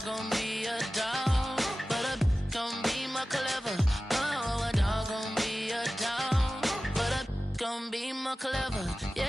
dog gon' be a dog, but a gon' be more clever. Oh, a dog gon' be a dog, but a gon' be more clever. Yeah.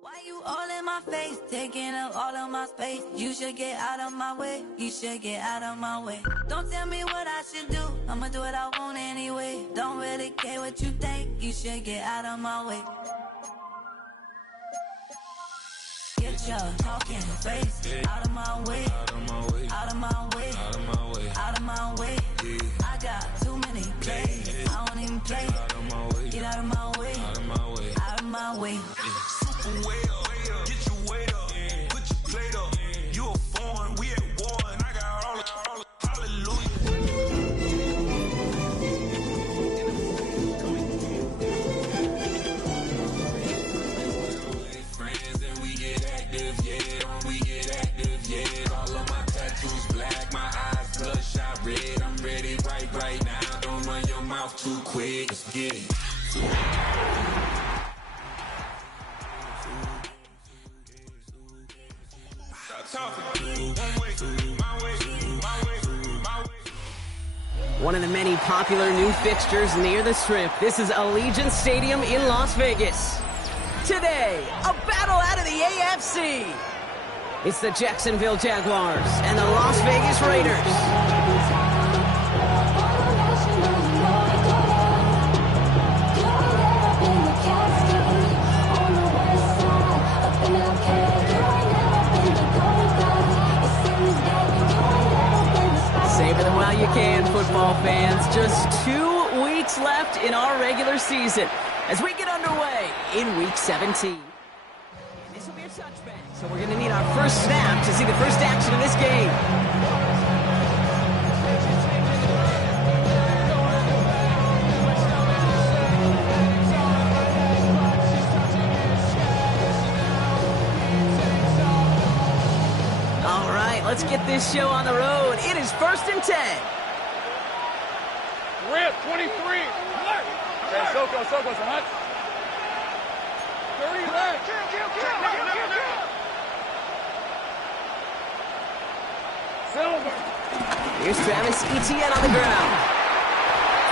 Why you all in my face, taking up all of my space? You should get out of my way, you should get out of my way. Don't tell me what I should do, I'ma do what I want anyway. Don't really care what you think, you should get out of my way. Get your talking face out of my way, out of my way, out of my way, out of my way, out of my way. I got too many plays, I don't even play. Get out of my way, out of my way, out of my way. Way up, get your weight up, put your plate up. You a foreign, we at war, and I got all the hallelujah. Friends and we get active, yeah, we get active, yeah. All of my tattoos black, my eyes bloodshot red. I'm ready right now. Don't run your mouth too quick. Let's get it. One of the many popular new fixtures near the Strip. This is Allegiant Stadium in Las Vegas. Today, a battle out of the AFC. It's the Jacksonville Jaguars and the Las Vegas Raiders. Savor them while you can, football fans. Just 2 weeks left in our regular season as we get underway in Week 17. And this will be a touchback, so we're going to need our first snap to see the first action of this game. Let's get this show on the road. It is 1st and 10. Rip, 23. Left. Okay, Soko, it's a hunt. 30 left. Kill. Silver. Here's Travis Etienne on the ground.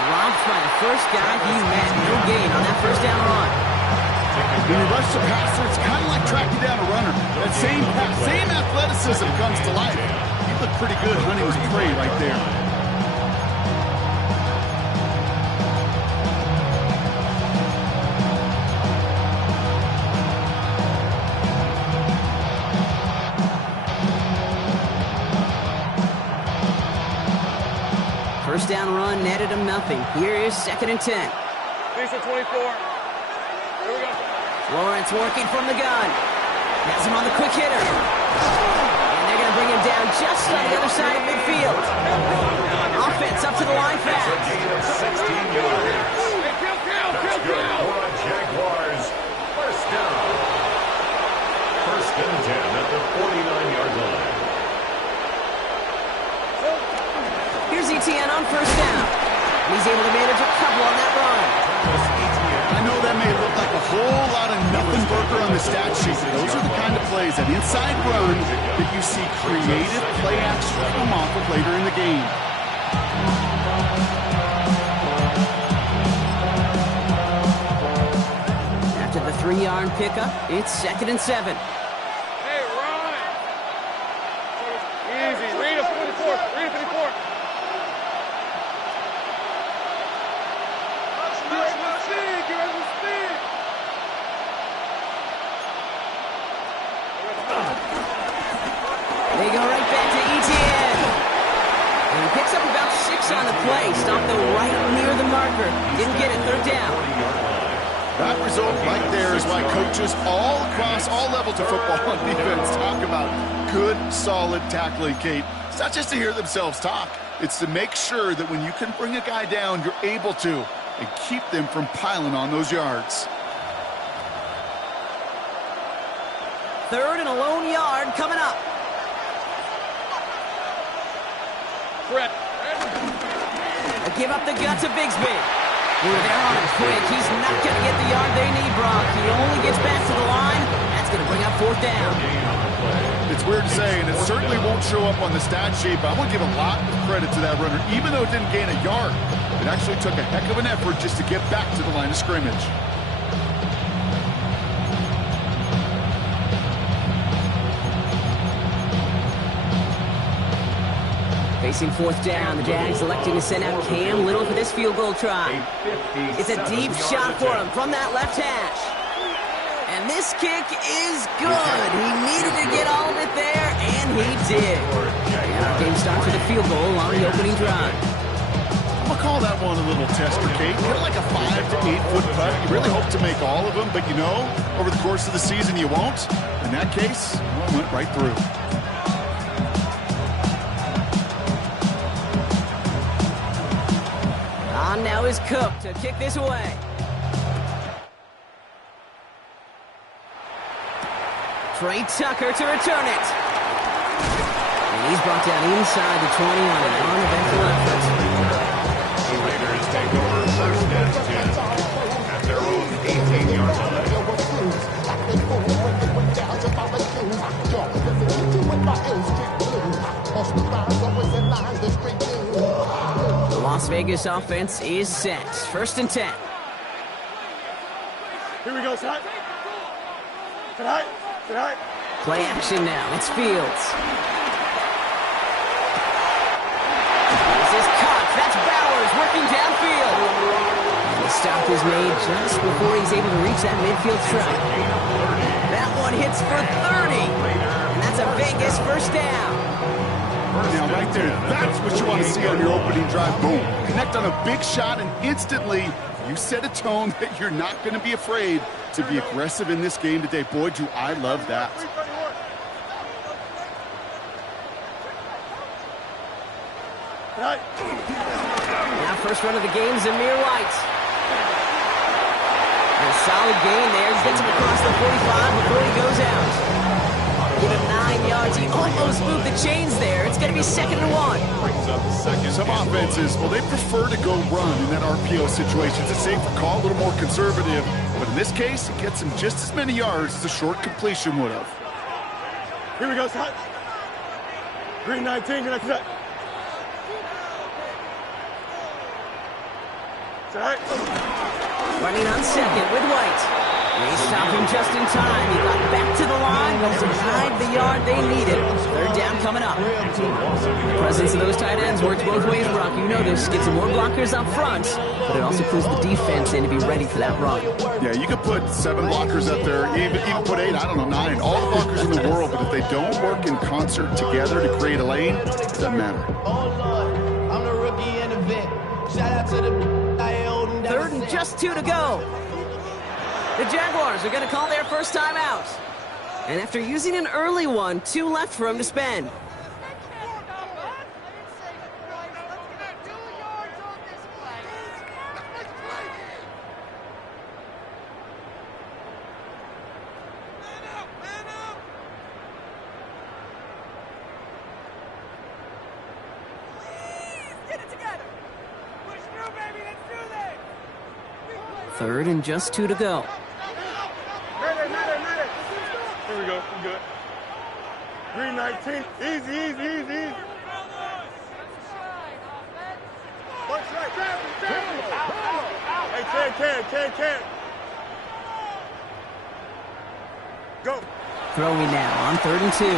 Dropped by the first guy he met. No gain on that first down run. When you rush the passer, it's kind of like tracking down a runner. That same athleticism comes to life. You look pretty good hunting his prey right there. First down run netted him nothing. Here is 2nd and 10. Lisa 24. Here we go. Lawrence working from the gun. Has him on the quick hitter. And they're going to bring him down just on the other side of midfield. Offense up to the line fast. 16 yards. Kill. Jaguars. First down. 1st and 10 at the 49-yard line. Here's Etienne on first down. He's able to manage a couple on that run. I know that may look like a whole lot of nothing burger on the stat sheet, but those are the kind of plays, that inside run, that you see creative play action come off of later in the game. After the 3-yard pickup, it's 2nd and 7. Hey, run. Easy. Read a 54. They go right back to Etienne. And he picks up about 6 on the play. Stopped though right near the marker. Didn't get it. 3rd down. That result right there is why coaches all across all levels of football and defense talk about good, solid tackling, Kate. It's not just to hear themselves talk. It's to make sure that when you can bring a guy down, you're able to, and keep them from piling on those yards. 3rd and a lone yard coming up. Brett. Give up the gut to Bigsby. Ooh, they're on him quick. He's not going to get the yard they need, Brock. He only gets back to the line. That's going to bring up 4th down. It's weird to say, and it certainly won't show up on the stat sheet, but I want to give a lot of credit to that runner. Even though it didn't gain a yard, it actually took a heck of an effort just to get back to the line of scrimmage. Facing 4th down, the Jags electing to send out Cam Little for this field goal try. It's a deep shot for him from that left hash. And this kick is good. He needed to get all of it there, and he did. And our game starts with a field goal on the opening drive. We'll call that one a little tester, Kate. Kind of like a 5 to 8 foot putt. You really hope to make all of them, but you know, over the course of the season, you won't. In that case, one went right through. On now is Cook to kick this away. Trey Tucker to return it. And he's brought down inside the 20 on an uneventful effort. The Raiders take over 1st and 10 at their own 18-yard line. The Las Vegas offense is set. 1st and 10. Here we go, Sit high. Play action now. It's Fields. This is Cox. That's Bowers working downfield. And the stop is made just before he's able to reach that midfield strike. That one hits for 30. And that's a Vegas 1st down. Now, right there, that's what you want to see on your opening drive. Boom. Connect on a big shot, and instantly you set a tone that you're not going to be afraid to be aggressive in this game today. Boy, do I love that. Now, first run of the game is Amir White. And a solid gain there. Gets him across the 45 before he goes out. Give him 9 yards. He almost moved the chains there. It's going to be 2nd and 1. Some offenses, well, they prefer to go run in that RPO situation. It's a safer call, a little more conservative. But in this case, it gets him just as many yards as a short completion would have. Here we go, Scott. Green 19, connect to that. Running on 2nd with White. They stopped him just in time. He got back to the line, but denied the yard they needed. 3rd down coming up. The presence of those tight ends works both ways, Brock. You know this. Gets some more blockers up front, but it also pulls the defense in to be ready for that run. Yeah, you could put 7 blockers up there, even put 8, I don't know, 9. All the blockers in the world, but if they don't work in concert together to create a lane, it doesn't matter. Oh, Lord, I'm the rookie and the vet. Shout out to the 3rd and just 2 to go. The Jaguars are going to call their first time out. And after using an early one, 2 left for him to spend. Third and just 2 to go. Here we go. We good. Green 19. Easy. Hey, can. Go. Throwing now on 3rd and 2. Oh,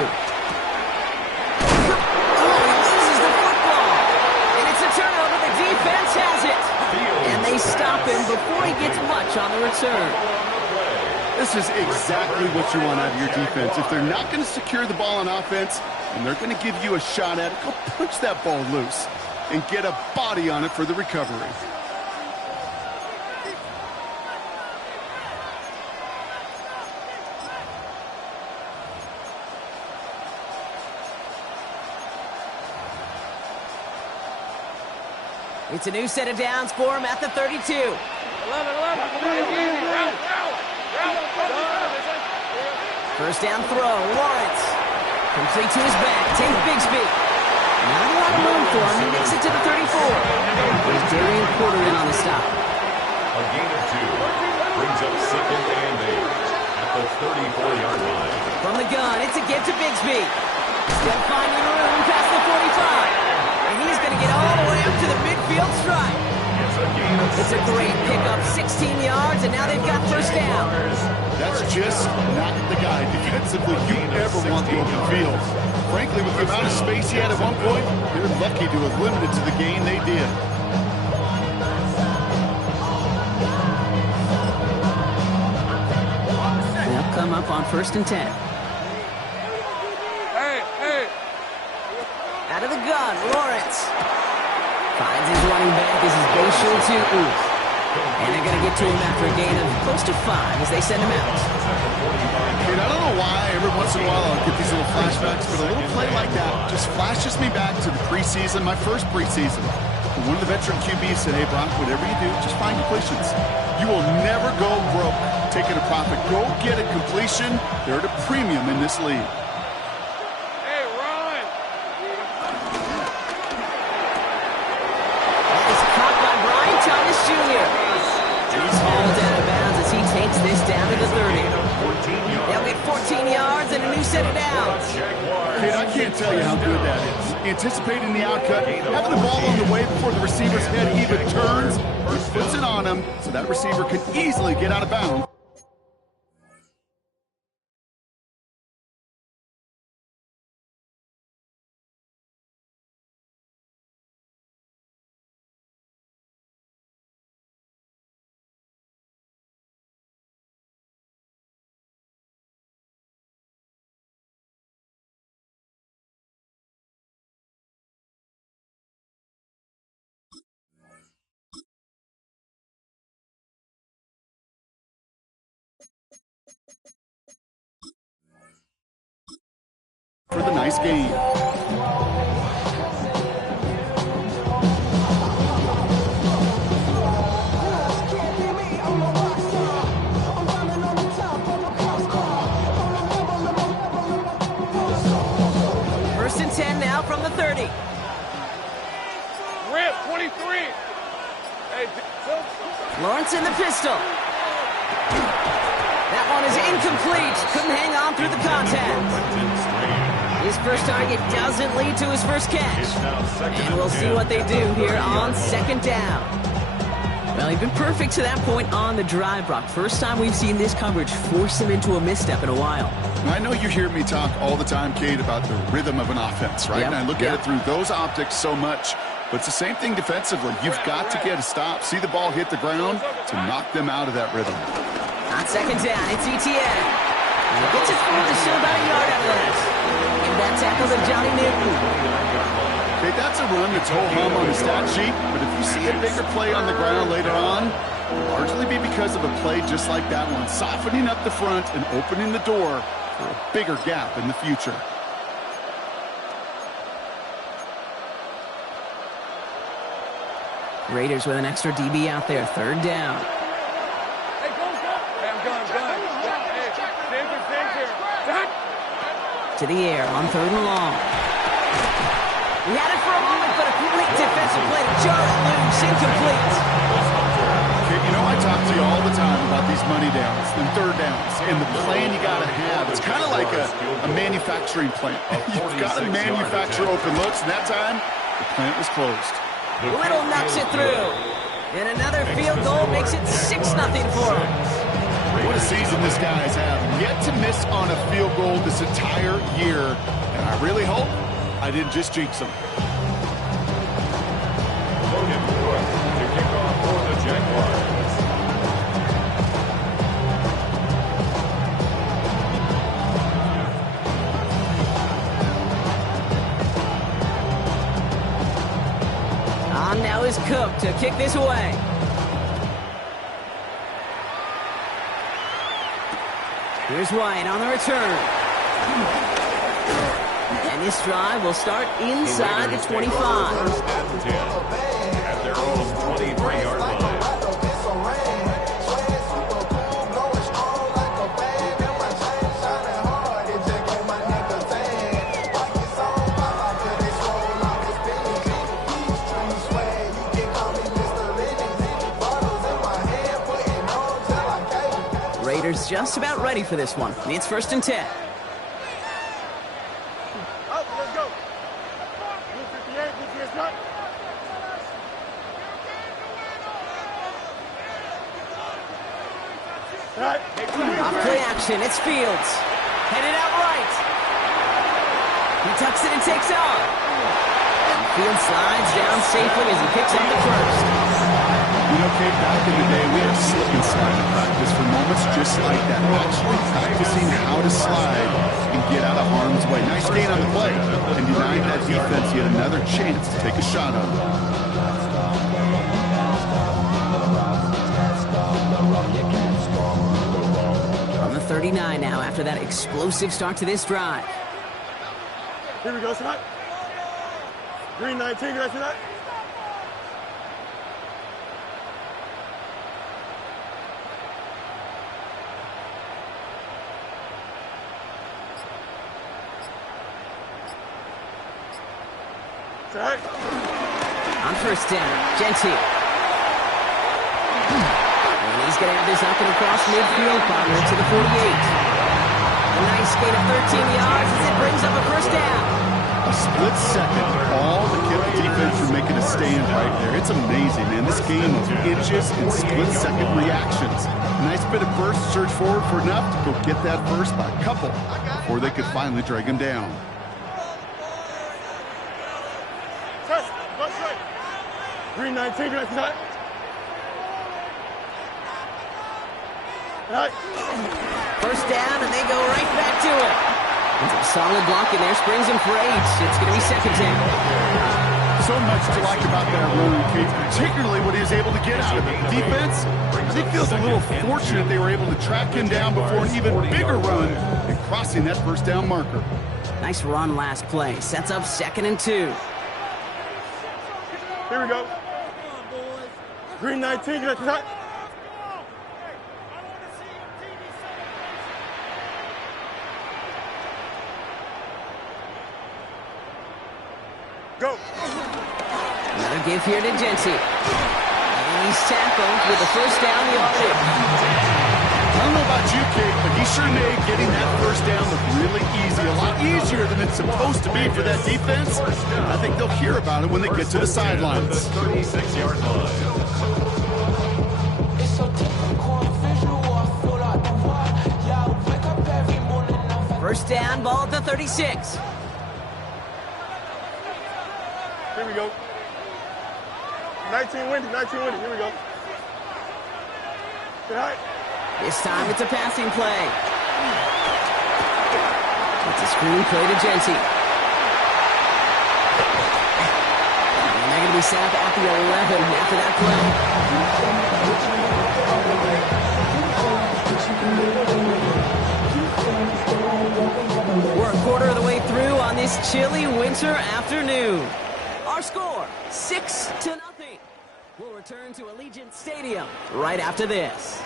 he loses the football. And it's a turnover. The defense has it. And they stop him before he gets much on the return. This is exactly what you want out of your defense. If they're not going to secure the ball on offense, and they're going to give you a shot at it, go punch that ball loose and get a body on it for the recovery. It's a new set of downs for him at the 32. 11. First down throw, Lawrence. Complete to his back, Tate Bigsby. Not a lot of room for him, he makes it to the 34. There's Darian Porter in on the stop. A gain of 2 brings up 2nd and 8 at the 34-yard line. From the gun, it's a give to Bigsby. Still finding room past the 45. And he's going to get all the way up to the midfield stripe. It's a great pickup, 16 yards, and now they've got first down. That's just not the guy defensively you ever want the open field. Frankly, with the amount of space he had at one point, they're lucky to have limited to the gain they did. They'll come up on 1st and 10. Hey. Out of the gun, Lawrence. Finds his running back. This is Bayshore 2. And they're going to get to him after a gain of close to 5 as they send him out. Dude, I don't know why every once in a while I'll get these little flashbacks, but a little play like that just flashes me back to the preseason, my first preseason. And one of the veteran QBs said, hey, Brock, whatever you do, just find completions. You will never go broke taking a profit. Go get a completion. They're at a premium in this league. He's hauled out of bounds as he takes this down to the 30. They'll get 14 yards and a new set of downs. Kid, I can't tell you how good that is. Anticipating the outcut, having the ball on the way before the receiver's head even turns, he puts it on him so that receiver can easily get out of bounds. For the nice game. First and 10 now from the 30. Rip, 23. Hey, Lawrence in the pistol. That one is incomplete. Couldn't hang on through the contact. His first target doesn't lead to his first catch. And we'll see what they do here on 2nd down. Well, he's been perfect to that point on the drive, Brock. First time we've seen this coverage force him into a misstep in a while. I know you hear me talk all the time, Kate, about the rhythm of an offense, right? Yep. And I look at it through those optics so much. But it's the same thing defensively. You've got to get a stop, see the ball hit the ground to knock them out of that rhythm. On 2nd down, it's ETN. He gets it forward to still about a yard out of this. Give that tackle to Johnny Newton. Okay, that's a run that's ho-hum on the stat sheet, but if you see a bigger play on the ground later on, it'll largely be because of a play just like that one, softening up the front and opening the door for a bigger gap in the future. Raiders with an extra DB out there, 3rd down. Hey, go. Hey, I'm gun. Hey, danger. To the air on 3rd and long. He had it for a moment, but a complete defensive play to jar it loose, incomplete. Okay, you know I talk to you all the time about these money downs and 3rd downs and the plan you got to have. It's kind of like a manufacturing plant. You've got to manufacture open looks, and that time, the plant was closed. Little knocks it through. And another field goal makes it 6-0 for him. What a season this guy's having. Yet to miss on a field goal this entire year. And I really hope I didn't just jinx him. Logan Wood to kick off for the Jaguars. On now is Cook to kick this away. Here's White on the return. And this drive will start inside the 25. First and 10 at their their own 23-yard line. Raiders just about ready for this one. It's 1st and 10. Let's go. 58, Off play action, it's Fields. Headed out right. He tucks it and takes off. And Fields slides down safely as he picks up the first. You know, Kate, back in the day, we had slip and slide in practice for moments just like that. Actually practicing how to slide and get out of harm's way. Nice gain on the play. And denying that defense yet another chance to take a shot on him. On the 39 now after that explosive start to this drive. Here we go, Scott. Green 19, you guys see that? Set. On 1st down, Gentile. And he's going to have this up and across midfield, partner to the 48. A nice gain of 13 yards as it brings up a 1st down. A split second, all to keep the defense from making a stand right there. It's amazing, man. This game of inches and split-second reactions. A nice bit of burst, surge forward for enough to go get that first by a couple before they could finally drag him down. Green 19, you guys see that? Right. 1st down, and they go right back to it. It's a solid block in there, springs him for 8. It's going to be 2nd down. So much to like about that run, Kate, particularly what he was able to get out of it. The defense, I think, feels a little fortunate they were able to track him down before an even bigger run and crossing that 1st down marker. Nice run last play. Sets up 2nd and 2. Here we go. Green 19, you guys see that? Go. Another give here to Gentile. And he's tackled with the 1st down yardage. I don't know about you, Kate, but he sure made getting that 1st down look really easy. A lot easier than it's supposed to be for that defense. I think they'll hear about it when they get to the sidelines. 36-yard line. 1st down, ball at the 36. Here we go. 19 windy, here we go. Right. This time it's a passing play. It's a screen play to Gentile. And they're going to be set up at the 11 after that play. We're a quarter of the way through on this chilly winter afternoon. Our score, 6-0. We'll return to Allegiant Stadium right after this.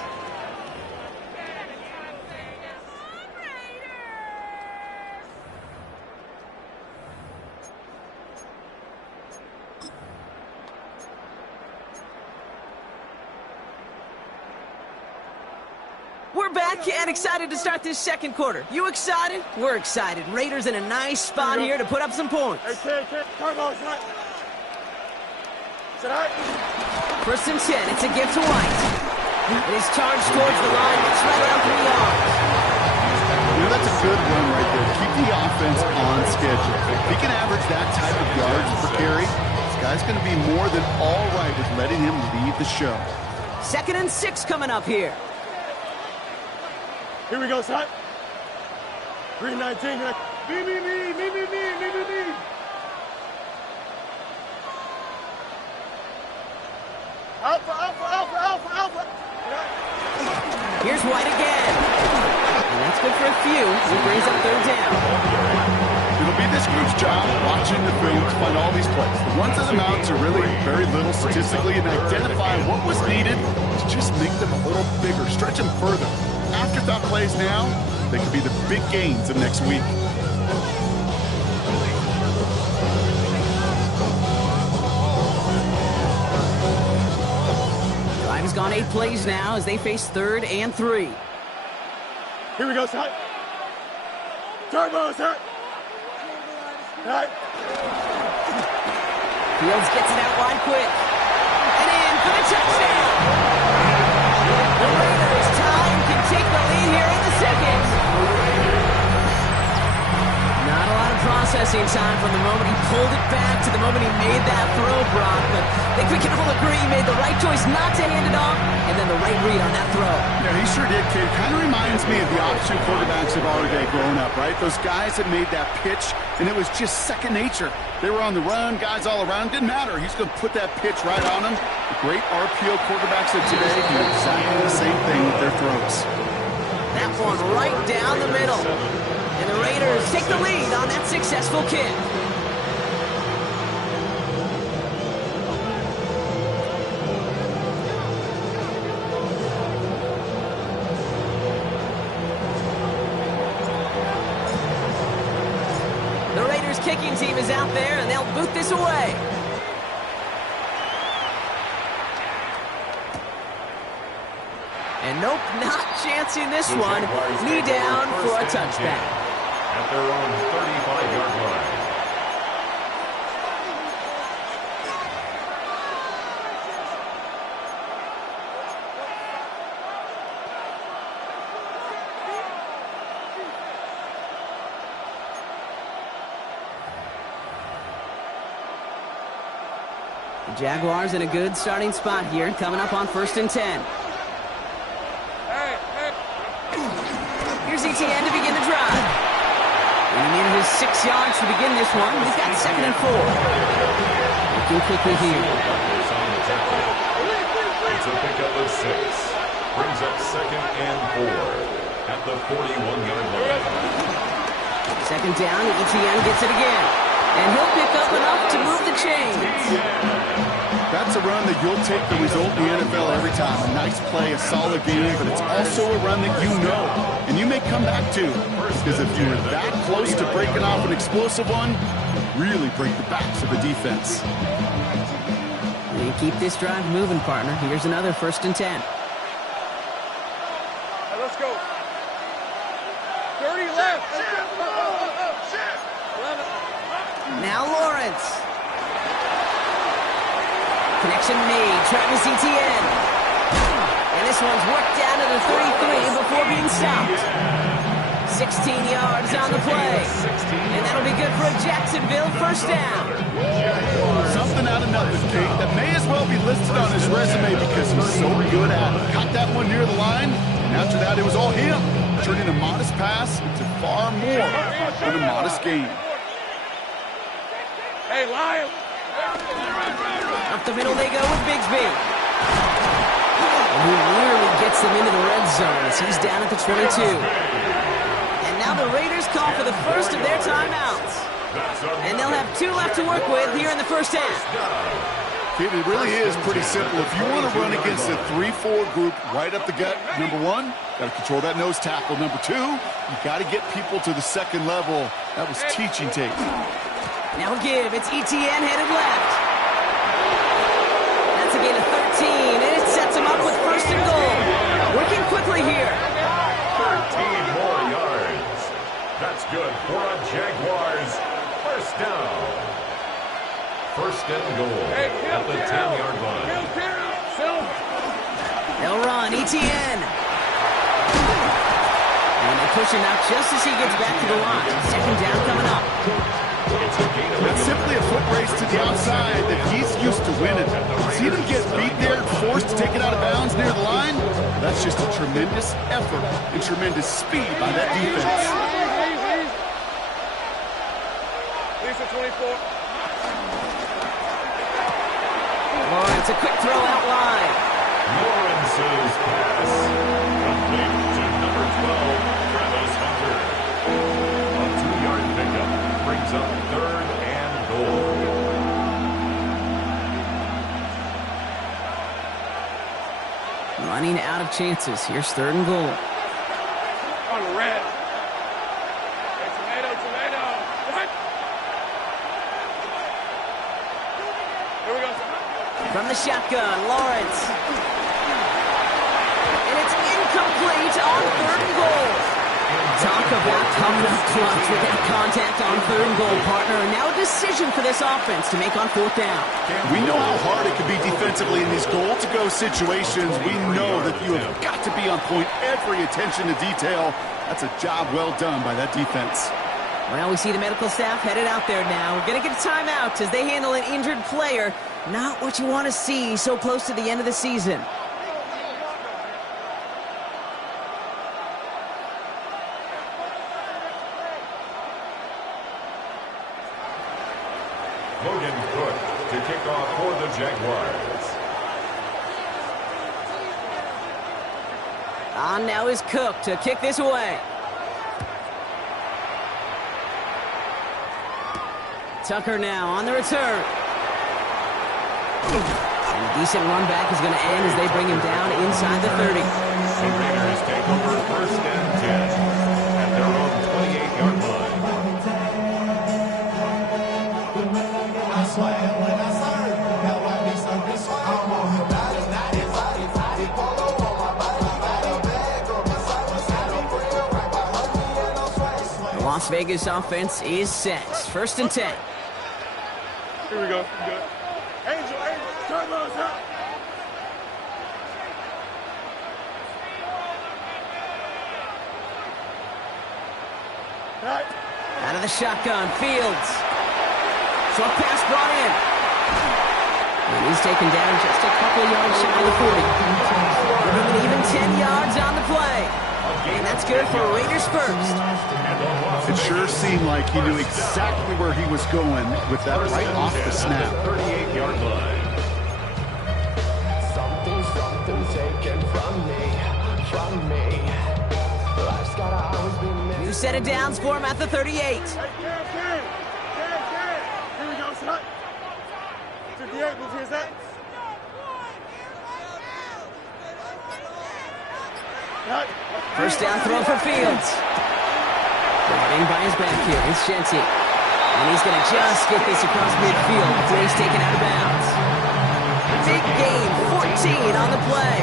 We're back and excited to start this 2nd quarter. You excited? We're excited. Raiders in a nice spot here to put up some points. Hey, come on, shot. 1st and 10. It's a gift to White. And he's charged towards the line. It's right around 3 yards. You know, that's a good run right there. Keep the offense on schedule. If he can average that type of yards per carry, this guy's going to be more than all right with letting him lead the show. 2nd and 6 coming up here. Here we go, son. Green 19. Me. Alpha. Here's White again. And that's good for a few. He brings up 3rd down. It'll be this group's job, watching the film to find all these plays. The ones that amount to really very little statistically, and identify what was needed to just make them a little bigger, stretch them further. Afterthought plays now, they could be the big gains of next week. Drive has gone 8 plays now as they face 3rd and 3. Here we go, son. Turbo, sir. Right. Fields gets it out wide quick. And in for the touchdown. The Raiders time can take the lead here in the second. Not a lot of processing time from the moment he pulled it back to the moment he made that throw, Brock. But I think we can all agree he made the right choice not to hand it off, and then the right read on that throw. Yeah, he sure did, kid. Kind of reminds me of the option quarterbacks of our day growing up, right? Those guys that made that pitch, and it was just second nature. They were on the run, guys all around. Didn't matter. He's going to put that pitch right on them. The great RPO quarterbacks of today do exactly the same thing with their throws. That one right down the middle. And the Raiders take the lead on that successful kick. The Raiders kicking team is out there, and they'll boot this away. And nope, not chancing this one. Knee down for a touchback. At their own 35-yard line. The Jaguars in a good starting spot here, coming up on 1st and 10. Here's ETN to begin the drive. And he needed his 6 yards to begin this one. He's got 2nd and 4. Looking quickly here. It's a pickup of 6. Brings up 2nd and 4 at the 41-yard line. 2nd down, ETN gets it again. And he'll pick up enough to move the chains. That's a run that you'll take the result in the NFL every time. A nice play, a solid game, but it's also a run that you know, and you may come back to. Because if you were that close to breaking off an explosive one, you really break the backs of the defense. And keep this drive moving, partner. Here's another 1st and 10. Right, let's go. 30 left. Now Lawrence. Connection made. Travis Etienne. And this one's worked down to the 33 before being stopped. 16 yards on the play. And that'll be good for a Jacksonville 1st down. Something out of nothing, Kate, that may as well be listed on his resume because he's so good at it. Caught that one near the line, and after that it was all him. Turning a modest pass into far more than a modest gain. Hey, Lion. Up the middle they go with Bigsby. And he nearly gets them into the red zone as he's down at the 22. And now the Raiders call for the first of their timeouts. And they'll have 2 left to work with here in the 1st half. It really is pretty simple. If you want to run against a 3-4 group right up the gut, number 1, got to control that nose tackle. Number 2, you got to get people to the 2nd level. That was teaching tape. Now give. It's ETN headed left. That's a gain of 13, and it sets him up with 1st and goal. Working quickly here. 13 more yards. That's good for a Jaguars 1st down. 1st and goal at the 10-yard line. They'll run. ETN. And they push him out just as he gets back to the line. 2nd down coming up. That's simply a foot race to the outside that he's used to winning. See him get beat there, forced to take it out of bounds near the line? That's just a tremendous effort and tremendous speed by that defense. Lisa 24. Lawrence, a quick throw out wide. Lawrence's pass complete to number 12, Travis Hunter. A 2-yard pickup brings up chances. Here's 3rd and goal. On the red. Hey, tomato. What? Here we go. From the shotgun, Lawrence. And it's incomplete on 3rd and goal. Talk about coming up clutch with that contact on 3rd and goal, partner. And now a decision for this offense to make on 4th down. We know how hard it can be defensively in these goal-to-go situations. We know that you have got to be on point, every attention to detail. That's a job well done by that defense. Well, we see the medical staff headed out there now. We're going to get a timeout as they handle an injured player. Not what you want to see so close to the end of the season. Logan Cook to kick off for the Jaguars. On now is Cook to kick this away. Tucker now on the return. And a decent run back is going to end as they bring him down inside the 30. The Raiders take over 1st and 10 at their own 28-yard line. The Las Vegas offense is set. 1st and 10. Here we go. Good. Angel, turbos up. Right. Out of the shotgun, Fields. Short pass brought in. And he's taken down just a couple of yards shy of the 40. Giving him even 10 yards on the play. And that's good for Raiders first. It sure seemed like he knew exactly where he was going with that right off the snap. 38-yard line. Something taken from me. Life's gotta always be missing. New set of downs for him at the 38. Hey, Cam. Here we go, son. 58, move his that. First down throw for Fields. Brought in by his back here. It's Shenty. And he's going to just get this across midfield before he's taken out of bounds. Big game, 14 on the play.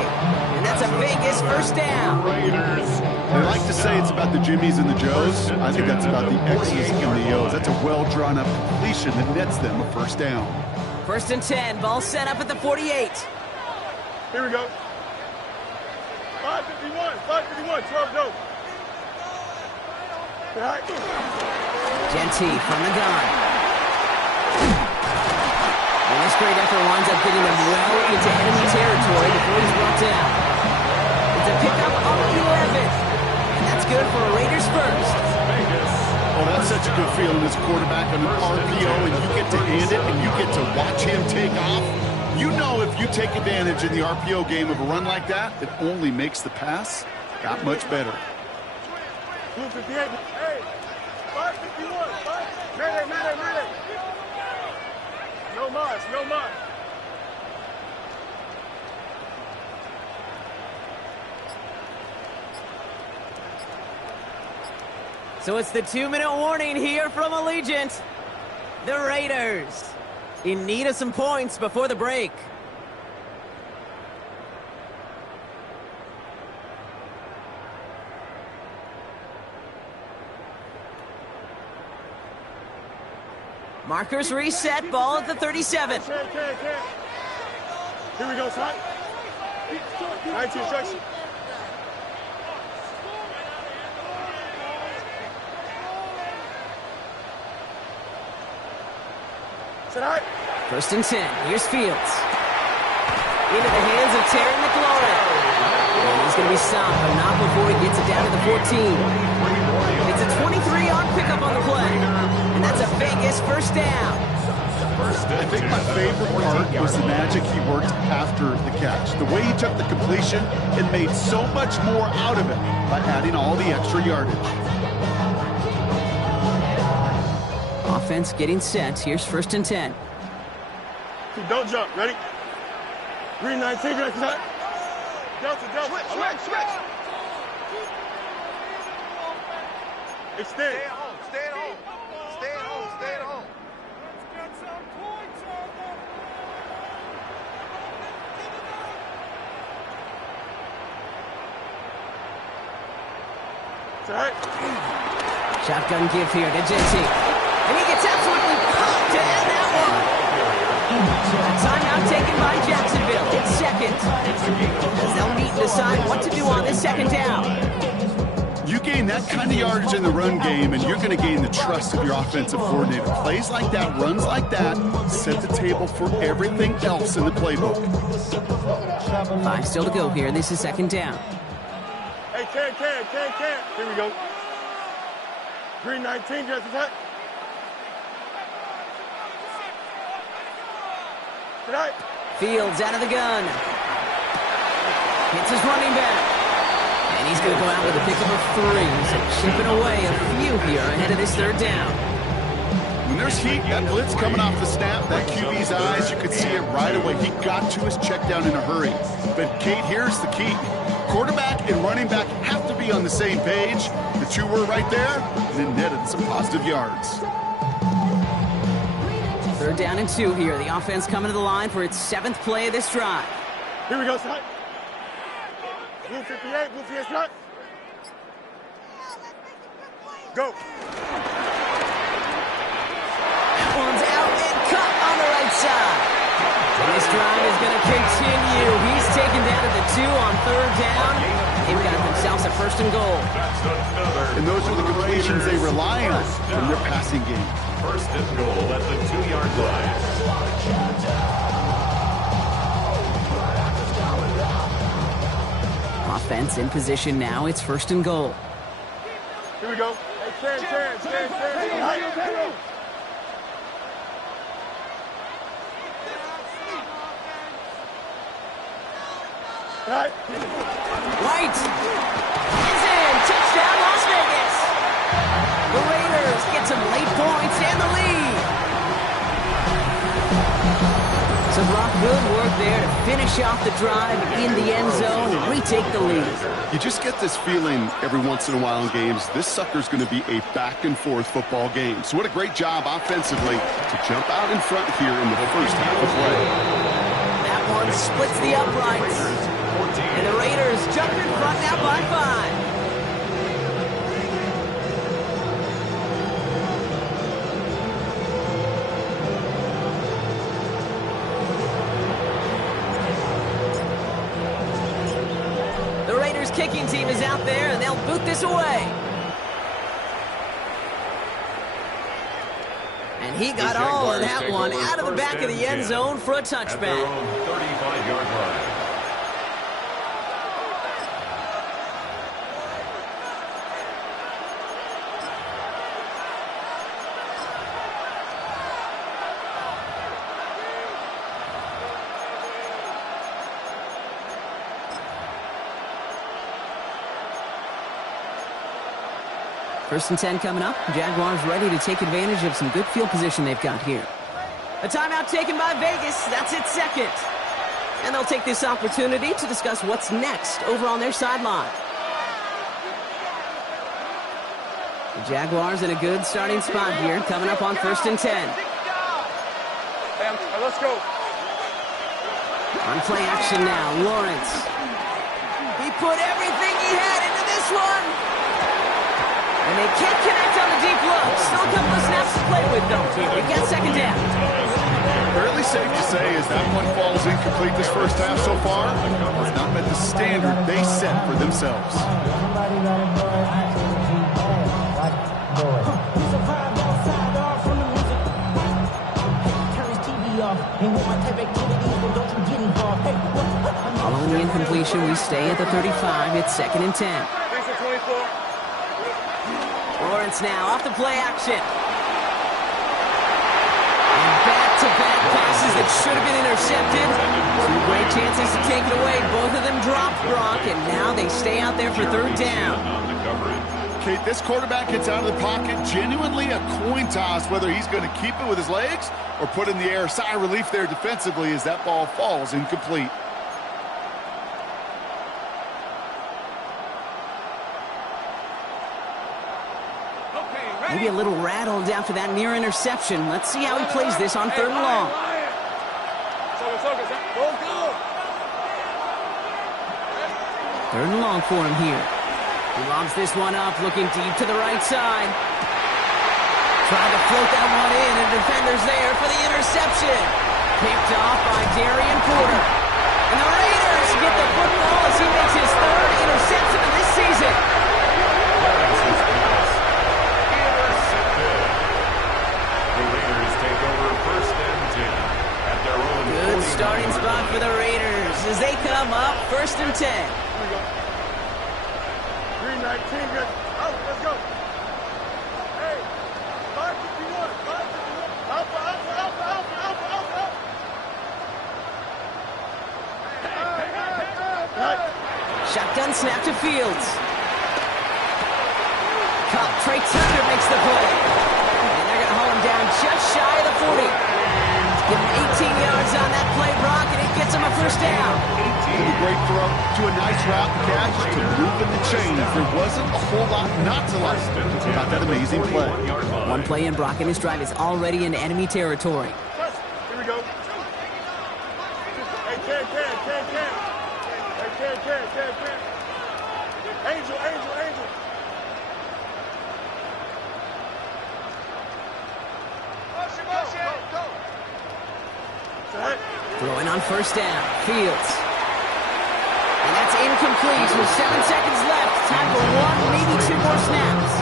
And that's a Vegas first down. They like to say it's about the Jimmies and the Joes. I think that's about the X's and the O's. That's a well-drawn-up completion that nets them a 1st down. 1st and 10. Ball set up at the 48. Here we go. 551, 12 go. Genty from the gun. And this great effort winds up getting them well into enemy territory before he's brought down. It's a pickup on the 11. And that's good for Raiders first. Oh, that's such a good feeling as a quarterback on an RPO, and you get to hand it, and you get to watch him take off. You know if you take advantage in the RPO game of a run like that, it only makes the pass that much better. 258. Hey, 551. Mayday. No Mars. So it's the 2-minute warning here from Allegiant. The Raiders in need of some points before the break. Markers reset, ball at the 37. Here we go, son. 19 instruction. First and 10. Here's Fields. Into the hands of Terry McLaurin. And he's going to be stopped, but not before he gets it down to the 14. It's a 23-yard pickup on the play. And that's a Vegas first down. I think my favorite part was the magic he worked after the catch. The way he took the completion and made so much more out of it by adding all the extra yardage. Offense getting set. Here's first and 10. Don't jump. Ready? Green 19. Delta. Switch. Extend. Stay at home. Stay at home. Let's get some points on them. It's all right. Shotgun give here to JT. And he gets absolutely popped to end that one. A timeout taken by Jacksonville. It's second. As they'll meet and decide what to do on this second down. You gain that kind of yardage in the run game, and you're going to gain the trust of your offensive coordinator. Plays like that, runs like that, set the table for everything else in the playbook. 5 still to go here. This is second down. Hey, can. Here we go. Green 19, just attack. Tonight. Fields out of the gun. Hits his running back. And he's going to go out with a pickup of 3. So chipping away a few here ahead of this third down. When there's heat, that blitz coming off the snap, that QB's eyes, you could see it right away. He got to his check down in a hurry. But, Kate, here's the key. Quarterback and running back have to be on the same page. The two were right there, and it netted some positive yards. Third down and 2 here. The offense coming to the line for its 7th play of this drive. Here we go, son. Blue 58, shot. Go. That one's out and cut on the right side. And this drive is going to continue. He's taken down at the 2 on third down. They've got themselves a 1st and goal. And those are the completions they rely on from their passing game. 1st and goal at the 2-yard line. Offense in position now. It's 1st and goal. Here we go. Hey, Stand. Right. Right. Is in. Touchdown, Las Vegas. The Raiders get some late points and the lead. So Brock, good work there to finish off the drive in the end zone and retake the lead. You just get this feeling every once in a while in games, this sucker's going to be a back-and-forth football game. So what a great job offensively to jump out in front here in the first half of play. That one splits the uprights. And the Raiders jump in front now by 5. Kicking team is out there, and they'll boot this away. And he got all of that one out of the back of the end zone for a touchback. 35-yard line. First and 10 coming up. Jaguars ready to take advantage of some good field position they've got here. A timeout taken by Vegas. That's its 2nd. And they'll take this opportunity to discuss what's next over on their sideline. The Jaguars in a good starting spot here, coming up on 1st and 10. Let's go. On play action now, Lawrence. He put everything he had into this one. And they can't connect on the deep look. Still a couple of snaps to play with, though. We've got second down. Fairly safe to say as that one falls incomplete this first half so far, it's not met the standard they set for themselves. Following the incompletion, we stay at the 35. It's 2nd and 10. Lawrence now off the play action. And back-to-back passes that should have been intercepted. 2 great chances to take it away. Both of them dropped, Brock, and now they stay out there for 3rd down. Kate, this quarterback gets out of the pocket, genuinely a coin toss whether he's going to keep it with his legs or put in the air. Sigh of relief there defensively as that ball falls incomplete. Maybe a little rattled after that near interception. Let's see how he plays this on 3rd and long. Third and long for him here. He lobs this one up, looking deep to the right side. Trying to float that one in, and defender's there for the interception. Picked off by Darian Porter. And the Raiders get the football as he makes his 3rd interception of this season. The Raiders take over 1st and 10 at their own. Good starting spot for the Raiders as they come up 1st and 10. 319, good. Out, let's go. Hey, 551, 551. Alpha, alpha, alpha, alpha, alpha, alpha. Shotgun snap to Fields. Caught. Trey Tucker makes the play. And they're going to haul him down just shy of the 40. Give him 18 yards on that play, Brock, and it gets him a 1st down. A great throw to a nice route catch to moving the chains. There wasn't a whole lot not to like about that amazing play. One play in, Brock, and his drive is already into enemy territory. Here we go. Hey, Ken. Hey, Ken. Angel. Go. Throwing on 1st down. Fields. And that's incomplete with 7 seconds left. Time for 1, maybe 2 more snaps.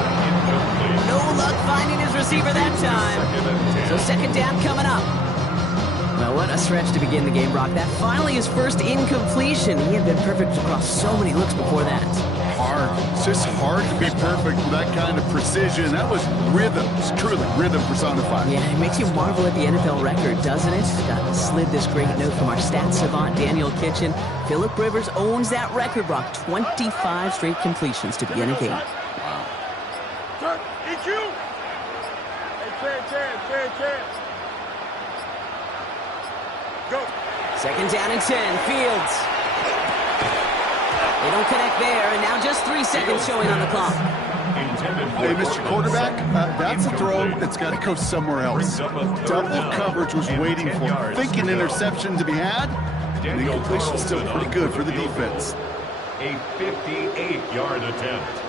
No luck finding his receiver that time. So 2nd down coming up. Well, what a stretch to begin the game, Brock. That finally his 1st incompletion. He had been perfect across so many looks before that. Hard. It's just hard to be perfect with that kind of precision. That was rhythm. It's truly rhythm personified. Yeah, it makes you marvel at the NFL record, doesn't it? Got slid this great note from our stats savant, Daniel Kitchen. Phillip Rivers owns that record, Brock. 25 straight completions to begin a game. Wow. Turn, EQ. Hey, Ken. Go. 2nd down and 10. Fields. They don't connect there, and now just 3 seconds showing on the clock. Hey, Mr. Quarterback, that's a throw that's got to go somewhere else. Double coverage was waiting for him, thinking interception to be had. And the incompletion's still pretty good for the defense. A 58-yard attempt.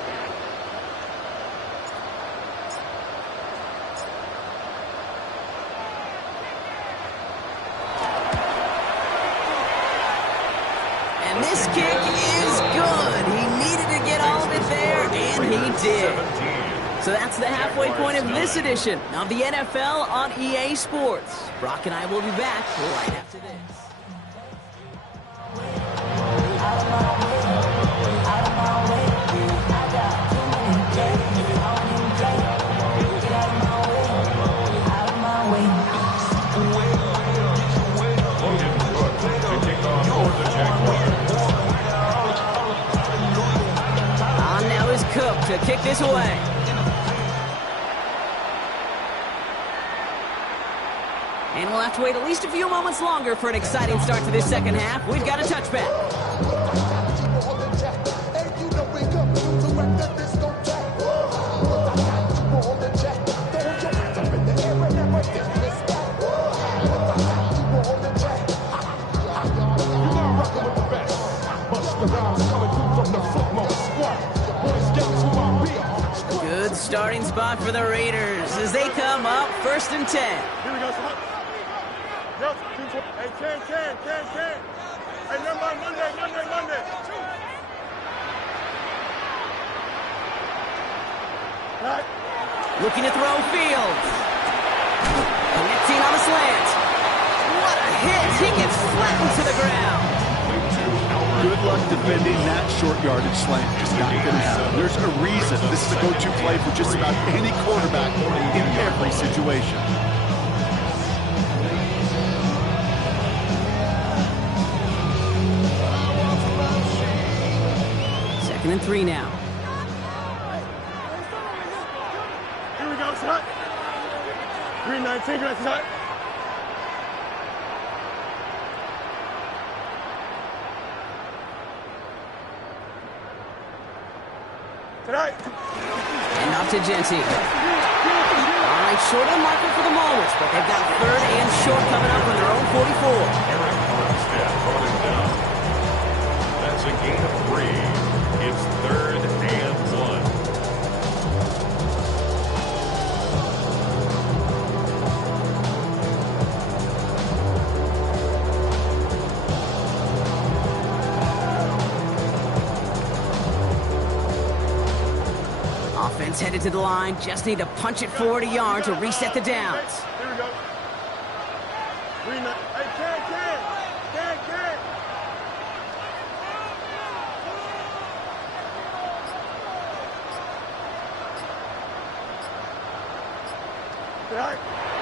And this kick is good. He needed to get all of it there, and he did. So that's the halfway point of this edition of the NFL on EA Sports. Brock and I will be back right after this. Now is Cook to kick this away. And we'll have to wait at least a few moments longer for an exciting start to this 2nd half. We've got a touchback. Good starting spot for the Raiders as they come up 1st and 10. Here we go, son. Hey, Ken. Hey, never mind, Monday. Right. Looking to throw Fields. Connecting on the slant. What a hit. He gets flattened to the ground. Good luck defending that short yardage slant. Just not going to happen. There's a reason this is a go-to play for just about any quarterback in every situation. 2nd and 3 now. Here we go, son. 319, good, son. Tonight. And off to Genty. All right, short on marker for the Maulers, but they've got third and short coming up on their own 44. Eric Armstead running down. That's a gain of 3. It's 3rd and 1. Offense headed to the line. Just need to punch it forward a yard to reset the downs. Here we go. Hey, Ken. Right.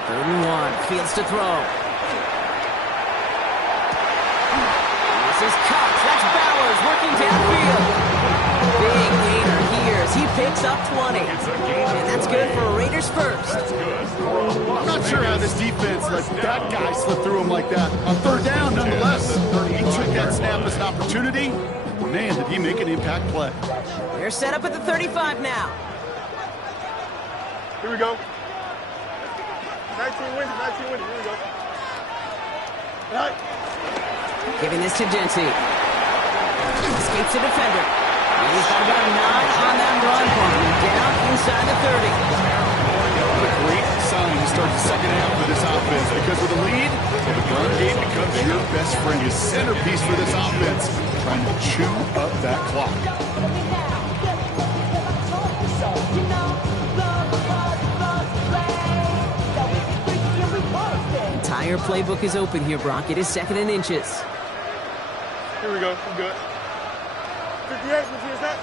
3rd and 1. Fields to throw. This is Cox. That's Bowers working downfield. Big gainer here as he picks up 20. And that's good for a Raiders first. I'm not sure how this defense let that guy slip through him like that. On 3rd down, nonetheless, he took that snap as an opportunity. Man, did he make an impact play. They're set up at the 35 now. Here we go. 19 wins. Here we go. Right. Giving this to Genty. Escapes the defender. And he's got about 9 on that run for him. Down inside the 30. A great sign to start the second half of this offense, because with a lead, the run game becomes your best friend, the centerpiece for this offense, trying to chew up that clock. Entire playbook is open here, Brock. It is 2nd and inches. Here we go. I'm good. 58, which is that?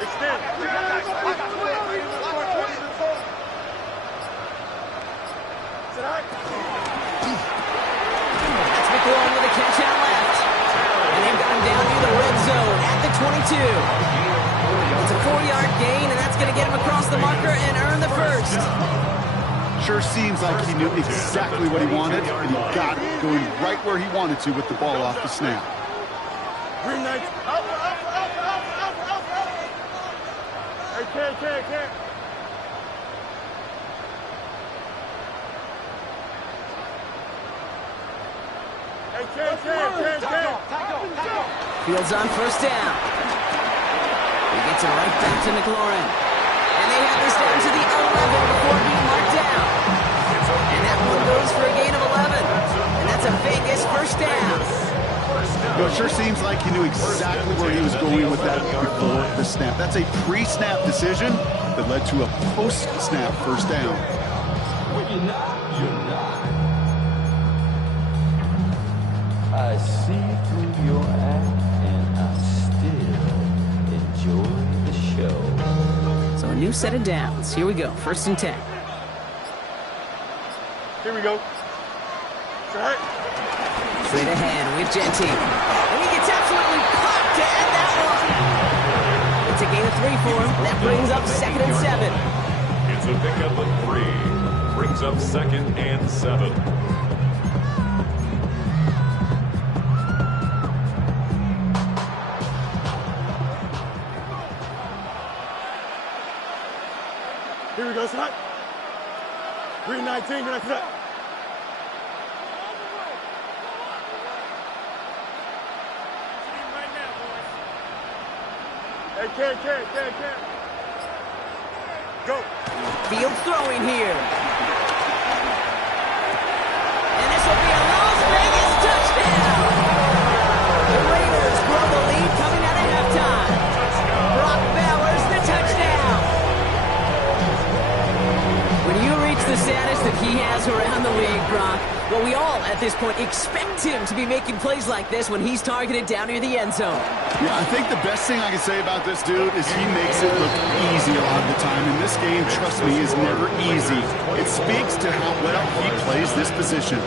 Extend. That's McLaurin with a catch out left. And they've got him down near the red zone at the 22. It's a 4-yard gain, and that's going to get him across the marker and earn the first. Sure seems like he knew exactly what he wanted, and he got it going right where he wanted to with the ball off the snap. Green Knights. Hey, Ken. Hey, Ken. Fields on 1st down. He gets it right back to McLaurin. And they have this down to the 11 before being marked down. And that one goes for a gain of 11. And that's a Vegas 1st down. It sure seems like he knew exactly where he was going with that before the snap. That's a pre-snap decision that led to a post-snap 1st down. When you're not. I see through your act, and I still enjoy the show. So a new set of downs. Here we go. 1st and 10. Here we go. Right. Straight ahead with Genty. And he gets absolutely popped to end that one. It's a gain of 3 for him. That brings up 2nd and 7. It's a pickup of 3. Brings up 2nd and 7. Here we go, son. Green 19, green 19. Hey, Ken. Go. Fields throwing here. And this will be a Las Vegas touchdown. The Raiders grow the lead coming out of halftime. Brock Bowers, the touchdown. When you reach the status that he has around the league, Brock, well, we all, at this point, expect him to be making plays like this when he's targeted down near the end zone. Yeah, I think the best thing I can say about this dude is he makes it look easy a lot of the time. And this game, trust me, is never easy. It speaks to how well he plays this position.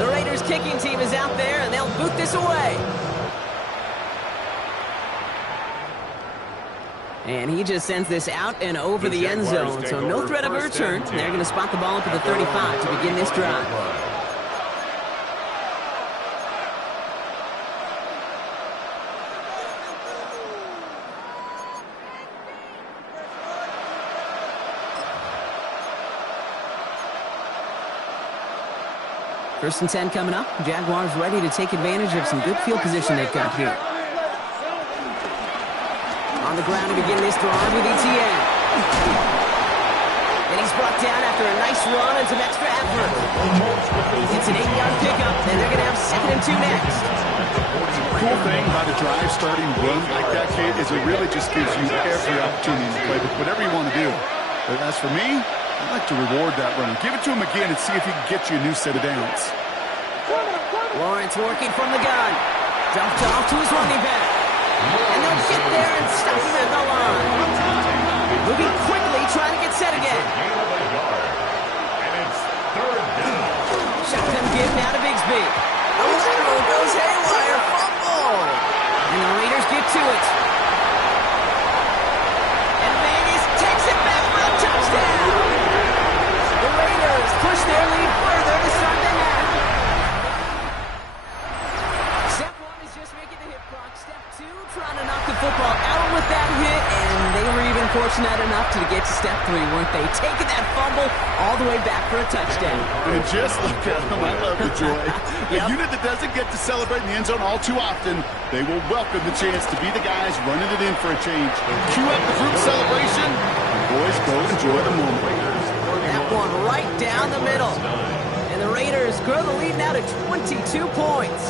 The Raiders kicking team is out there, and they'll boot this away. And he just sends this out and over the end zone, so no threat of a return. They're going to spot the ball up at the 35 to begin this drive. First and 10 coming up. Jaguars ready to take advantage of some good field position they've got here. On the ground to begin this drive with ETN. And he's brought down after a nice run and some extra effort. It's an 8-yard pickup, and they're going to have 2nd and 2 next. The cool thing about a drive starting run like that, Kate, is it really just gives you every opportunity to play with whatever you want to do. But as for me, I'd like to reward that run. Give it to him again and see if he can get you a new set of downs. Lawrence working from the gun. Dumped off to his running back. And they'll get there and stop him at the line. Moving quickly, trying to get set again. And it's 3rd down. Shotgun give now to Bigsby. A lateral goes haywire. Fumble. And the Raiders get to it. And Vegas takes it back for a touchdown. The Raiders push their lead further to start the half. Step 1 is just making the hip clock. Step 2, trying to knock the football out with that hit, and they were even fortunate enough to get to step 3, weren't they? Taking that fumble all the way back for a touchdown. And just look at them. I love the joy. Yep. A unit that doesn't get to celebrate in the end zone all too often, they will welcome the chance to be the guys running it in for a change. Cue up the group celebration, and boys, go enjoy the moment. That one right down the middle. And the Raiders grow the lead now to 22 points.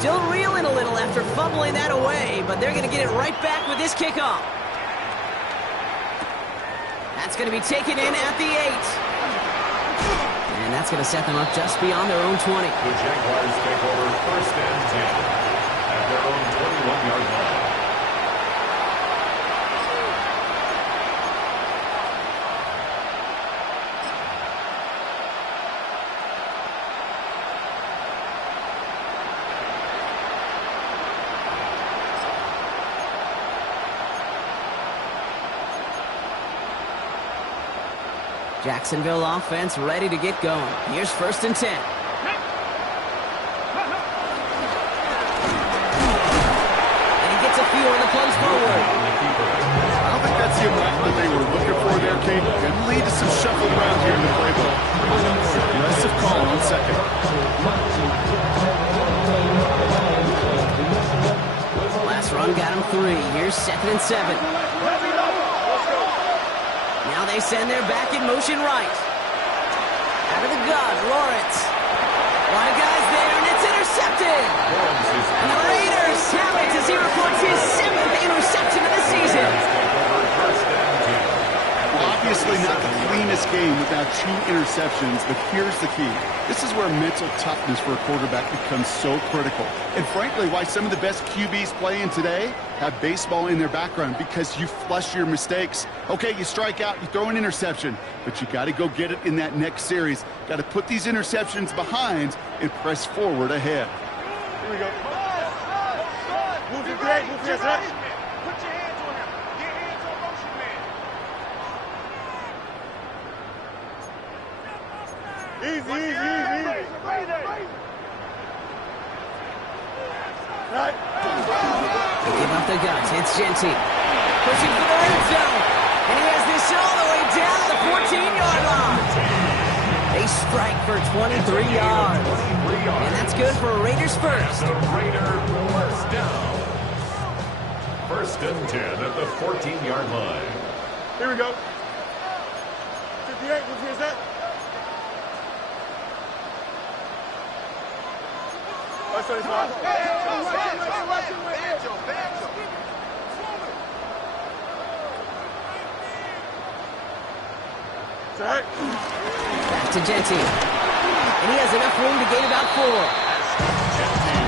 Still reeling a little after fumbling that away, but they're going to get it right back with this kickoff. That's going to be taken in at the 8. And that's going to set them up just beyond their own 20. The Jaguars take over 1st and 10 at their own 21-yard line. Jacksonville offense ready to get going. Here's 1st and 10. And he gets a few on the plunge forward. I don't think that's the amount that they were looking for there, Kate. Can lead to some shuffle around here in the playbook. Aggressive call on 2nd. Last run got him 3. Here's 2nd and 7. Now they send their back in motion right. Out of the gun, Lawrence. A lot of guys there, and it's intercepted. And the Raiders have it as he reports his 7th interception of the season. Obviously not the cleanest game without 2 interceptions, but here's the key. This is where mental toughness for a quarterback becomes so critical. And frankly, why some of the best QBs playing today have baseball in their background, because you flush your mistakes. Okay, you strike out, you throw an interception, but you got to go get it in that next series. Got to put these interceptions behind and press forward ahead. Here we go. Move your great, move your head. Put your hands on him. Get hands on motion, man. Easy, easy, easy. Right. Give up the guts. It's Genty. Pushing for the red zone. And he has this all the way down to the 14-yard line. They strike for 23 yards. And that's good for Raiders first. The Raider first down. 1st and 10 at the 14-yard line. Here we go. 58, what's your set? That's 35. Back to Genty. And he has enough room to gain about 4.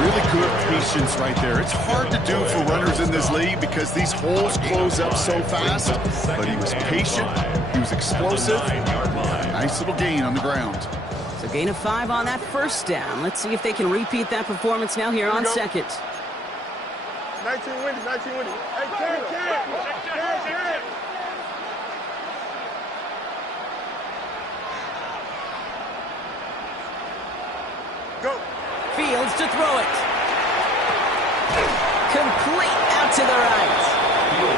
Really good patience right there. It's hard to do for runners in this league because these holes close up so fast. But he was patient. He was explosive. Nice little gain on the ground. So gain of 5 on that 1st down. Let's see if they can repeat that performance now here on 2nd. 19 windy, 19 windy. Hey, Ken. Go. Fields to throw it. Complete out to the right.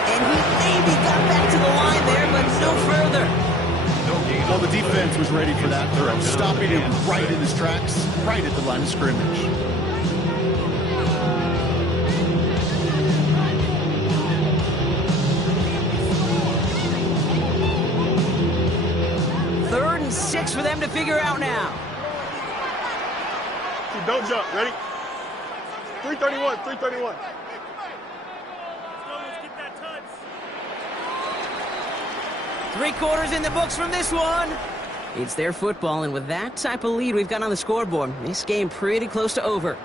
And he maybe got back to the line there, but no further. Well, the defense was ready for that throw, stopping him right in his tracks, right at the line of scrimmage. Third and 6 for them to figure out now. Don't jump. Ready? 331, 331. Let's get that touch. 3 quarters in the books from this one. It's their football, and with that type of lead we've got on the scoreboard, this game pretty close to over.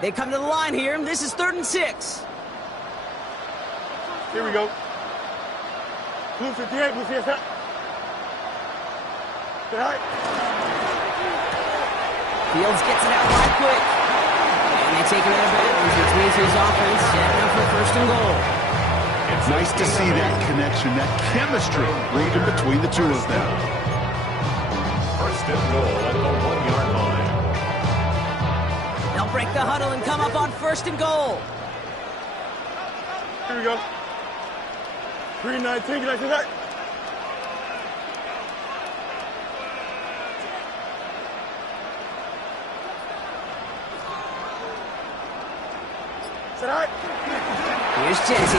They come to the line here. This is 3rd and 6. Here we go. Blue 58, blue 58. Fields gets it out right quick. And they take him out of bounds, which means his offense setting up for 1st and goal. It's nice to see that connection, that chemistry rooted between the two of them. 1st and goal at the 1-yard line. They'll break the huddle and come up on 1st and goal. Here we go. 319, can I see that? Set out. Here's Jesse.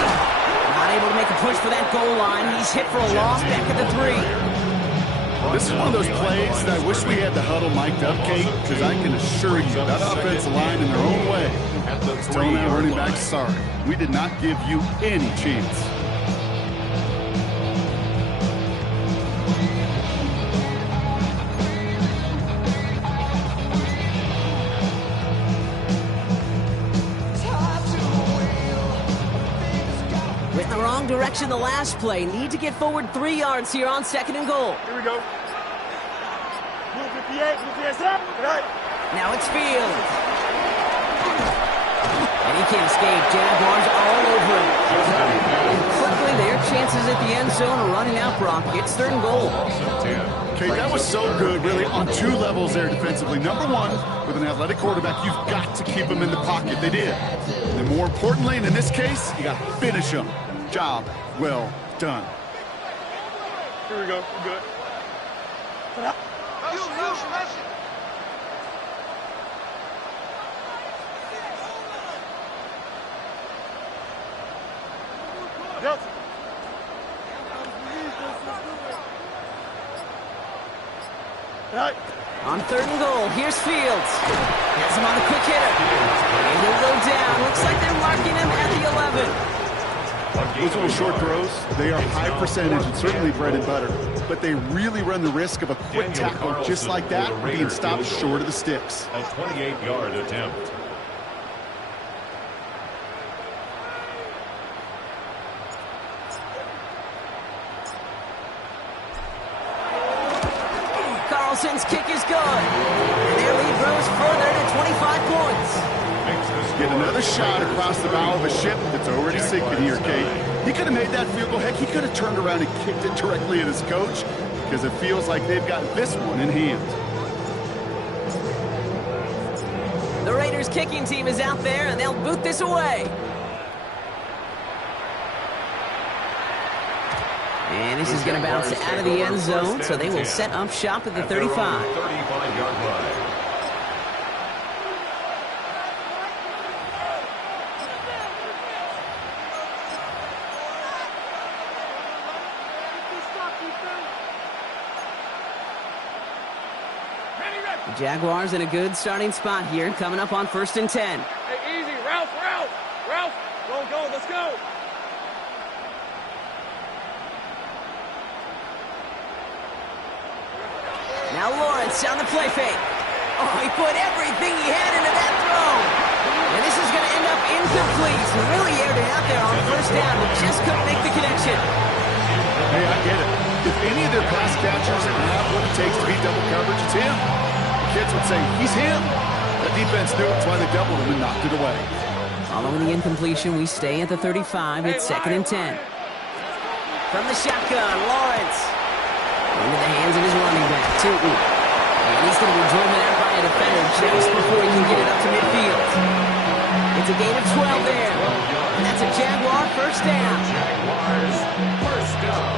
Not able to make a push for that goal line. He's hit for a loss back at the 3. This is one of those plays that I wish we had the huddle mic'd up, Kate, because I can assure you that offensive line in their own way is telling that running back, sorry, we did not give you any chance. Went in the wrong direction the last play. Need to get forward 3 yards here on 2nd and goal. Here we go. Blue 58, blue 58, set up. Right. Now it's Fields. And he can't escape. Jaguars all over him. And quickly, their chances at the end zone are running out, Brock. It's 3rd and goal. Okay, that was so good, really, on 2 levels there defensively. Number 1, with an athletic quarterback, you've got to keep him in the pocket. They did. And more importantly, and in this case, you got to finish him. Job well done. Here we go. We're good. Set up. Delta. Right. On 3rd and goal, here's Fields. Has him on a quick hitter. And he'll go down. Looks like they're marking him at the 11. Those little short throws, they are high percentage and certainly bread and butter. But they really run the risk of a quick tackle just like that being stopped short of the sticks. A 28-yard attempt. Carlson's kick is good. And their lead grows further to 25 points. Get another shot across the bow of a ship that's already sinking here, Kate. He could have made that field goal. Heck, he could have turned around and kicked it directly at his coach because it feels like they've got this one in hand. The Raiders kicking team is out there, and they'll boot this away. And this is going to bounce out of the end zone, so they will set up shop at the 35. 35-yard line. The Jaguars in a good starting spot here, coming up on 1st and 10. Hey, easy. Ralph. Go. Let's go. Now Lawrence on the play fake. Oh, he put everything he had into that throw. And this is going to end up incomplete. He really aired it out there on first down, but just couldn't make the connection. Hey, I get it. If any of their pass catchers have what it takes to beat double coverage, it's him. The kids would say, he's him. The defense knew it's why they doubled him and knocked it away. Following the incompletion, we stay at the 35. It's 2nd and 10. From the shotgun, Lawrence. Into the hands of his running back, Tootin. And he's going to be driven out by a defender just before he can get it up to midfield. It's a gain of 12 there. And that's a Jaguar first down. Jaguars first down.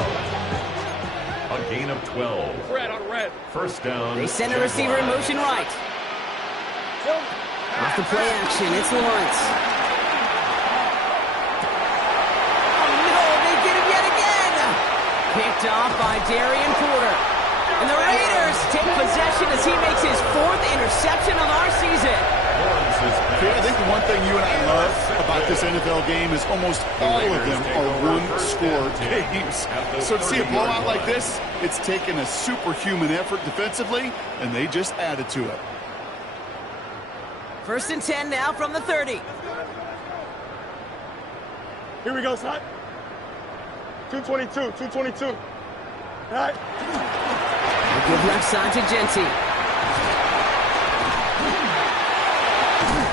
A gain of 12. Red on red. First down. They send a receiver in motion right. Off the play action, it's Lawrence. Oh no, they get him yet again! Picked off by Darian Porter. And the Raiders take possession as he makes his 4th interception of our season. I think the one thing you and I love about this NFL game is almost all of them are one-score games. So to see a blowout like this, it's taken a superhuman effort defensively, and they just added to it. 1st and 10 now from the 30. Here we go, son. 222, 222. All right. Good left side to Genty.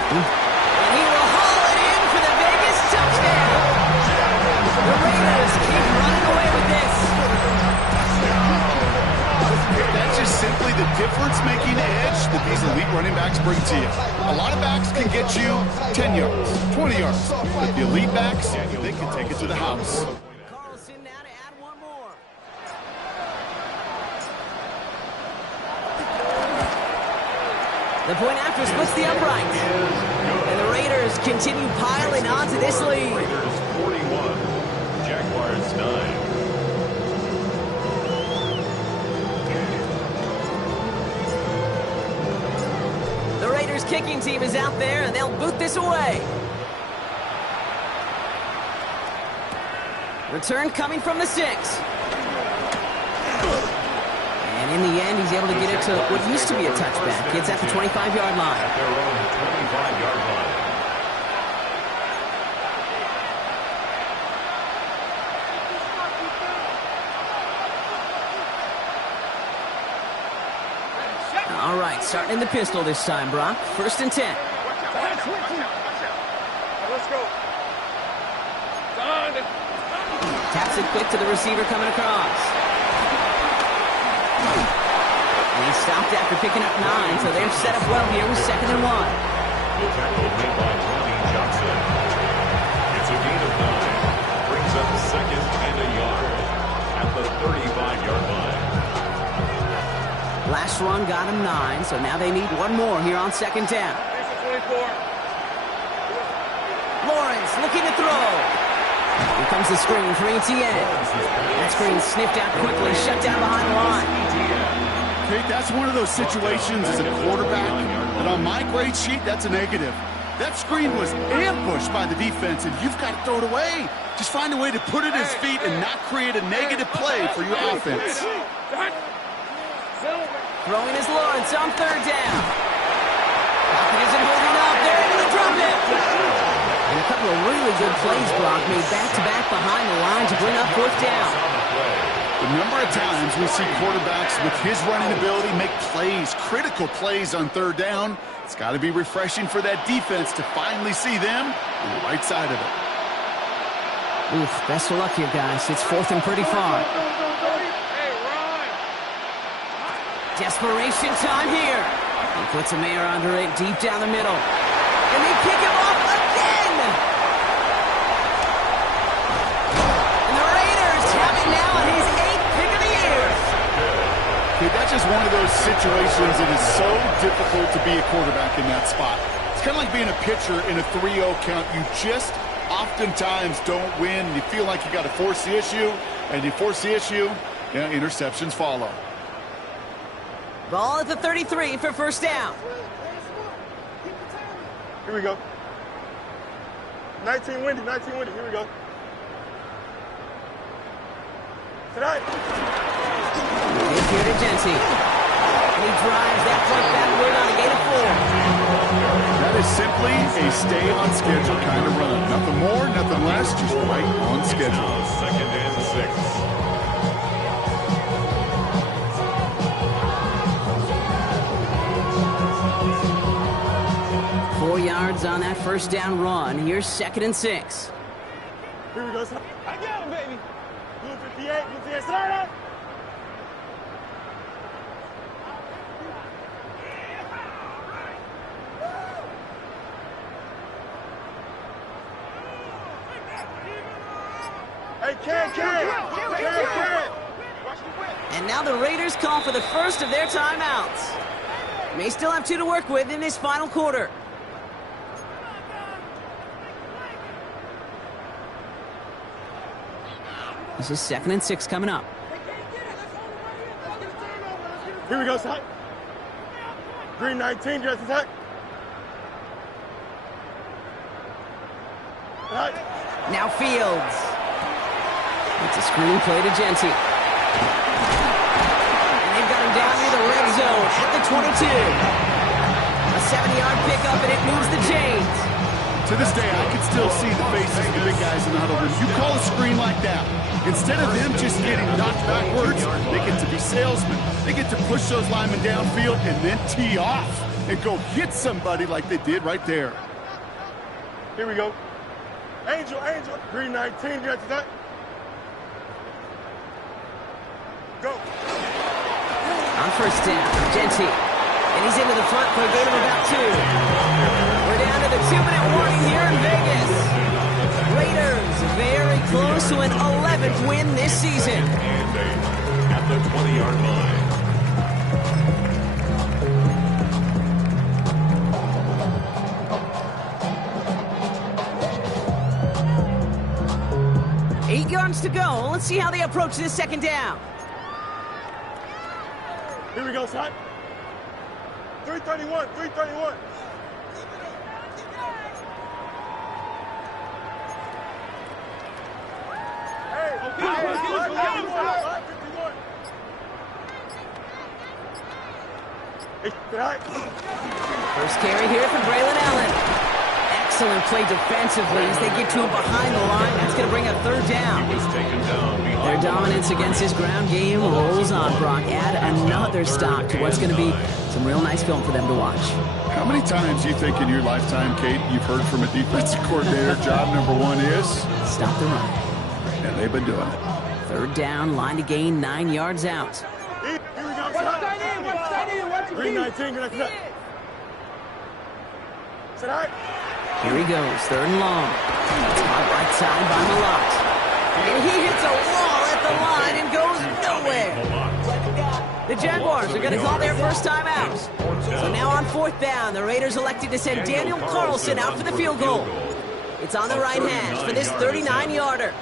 And he will haul it in for the Vegas touchdown. The Raiders keep running away with this. That's just simply the difference-making edge that these elite running backs bring to you. A lot of backs can get you 10 yards, 20 yards. But the elite backs, they can take it to the house. Carlson now to add one more. The point after splits the upright. And the Raiders continue piling onto this lead. Raiders 41, Jaguars 9. The Raiders kicking team is out there, and they'll boot this away. Return coming from the 6. And in the end, he's able to get it to what used to be a touchback. It's at the 25-yard line. At their own 25-yard line. All right, starting in the pistol this time, Brock. 1st and 10. Let's go. Done. Taps it quick to the receiver coming across. And he stopped after picking up 9, so they're set up well here with 2nd and 1. The tackle made by Tony Johnson. It's a gain of 9. Brings up 2nd and a yard at the 35-yard line. Last run got him 9, so now they need one more here on 2nd down. 24. Lawrence looking to throw. Here comes the screen for Etienne. That screen sniffed out quickly, shut down behind the line. Okay, that's one of those situations as a quarterback that on my grade sheet, that's a negative. That screen was ambushed by the defense, and you've got to throw it away. Just find a way to put it at his feet and not create a negative play for your offense. Throwing is Lawrence on 3rd down. Pocket isn't holding up. They're able to drop it. And a couple of really good plays, Brock, made back-to-back behind the line to bring up 4th down. The number of times we see quarterbacks with his running ability make plays, critical plays on 3rd down. It's got to be refreshing for that defense to finally see them on the right side of it. Oof, best of luck here, guys. It's 4th and pretty far. Desperation time here. He puts a man under it deep down the middle. And they pick him off again! And the Raiders have it now on his 8th pick of the year. Okay, that's just one of those situations that is so difficult to be a quarterback in that spot. It's kind of like being a pitcher in a 3-0 count. You just oftentimes don't win. You feel like you got to force the issue, and you force the issue, yeah, interceptions follow. Ball at the 33 for 1st down. Here we go. 19 windy, 19 windy. Here we go. Tonight. It's here to Genty. And he drives that play backward on a gain of 4. That is simply a stay on schedule kind of run. Nothing more, nothing less, just right on schedule. Now 2nd and 6. 4 yards on that first down run. Here's 2nd and 6. Here we go, son. I got him, baby. Blue 58, blue 58, slide up. Hey, can. And now the Raiders call for the first of their timeouts. May still have 2 to work with in this final quarter. This is 2nd and 6 coming up. Here we go, son. Green 19, dress attack. Now Fields. It's a screen play to Genty. And they've got him down near the red zone at the 22. A 70-yard pickup, and it moves the chains. To this day, I can still see the faces of the big guys in the huddle room. You call a screen like that, instead of them just getting knocked backwards, they get to be salesmen. They get to push those linemen downfield and then tee off and go hit somebody like they did right there. Here we go. Angel, green 19, dress attack. Go. On first down, Genty. And he's into the front for a gain of about 2. We're down to the 2-minute warning here in Vegas. Raiders very close to an 11th win this season. And 8 at the 20-yard line. 8 yards to go. Let's see how they approach this 2nd down. Here we go, son. 331. Hey, 551. First carry here for Braylon Allen. Excellent play defensively as they get to him behind the line. That's going to bring a 3rd down. He was taken down. Their dominance against his ground game rolls on, Brock. Add another stop to what's going to be some real nice film for them to watch. How many times do you think in your lifetime, Kate, you've heard from a defensive coordinator, job number 1 is? Stop the run. And they've been doing it. 3rd down, line to gain 9 yards out. Here we go, son. Green 19, green 19. Sit high. Here he goes, 3rd and long. It's caught right side by Malott. And he hits a wall at the line and goes nowhere. The Jaguars are going to call their first time out. So now on 4th down, the Raiders elected to send Daniel Carlson out for the field goal. It's on the right hash for this 39-yarder.